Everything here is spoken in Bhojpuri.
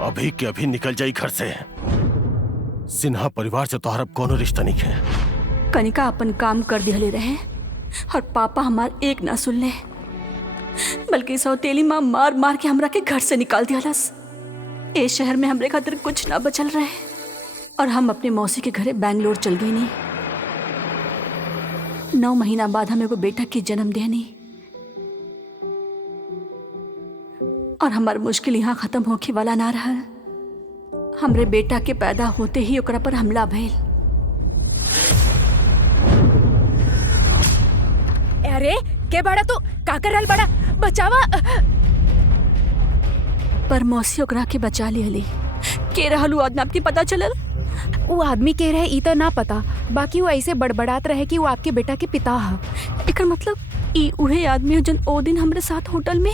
अभी के अभी निकल जाई घर से। सिन्हा परिवार से तोहरा कोनो रिश्ता नहीं है। कनिका अपन काम कर दिहले रहे और पापा हमार एक ना सुन ले, बल्कि सौतेली माँ मार मार के हमरा के घर से निकाल दियालस। ए शहर में हमरे खातिर कुछ ना बचल रहे और हम अपने मौसी के घरे बैंगलोर चल गई। नहीं 9 महीना बाद हम एगो बेटा के जन्म देनी और हमार मुश्किल यहाँ खत्म होके वाला ना रहा। हमरे बेटा के पैदा होते ही ओकरा पर हमला भइल। अरे के बड़ा तू का कर रहल बड़ा? बचावा। पर मौसी ओकरा के बचा लिहली। के रहल उ आदमी आपके पता चलल? वो आदमी के रहे ई तो ना पता, बाकी वो ऐसे बड़बड़ात रहे कि वो आपके बेटा के पिता है। एकर मतलब ई उहे आदमी हो जन ओ दिन हमरे साथ होटल में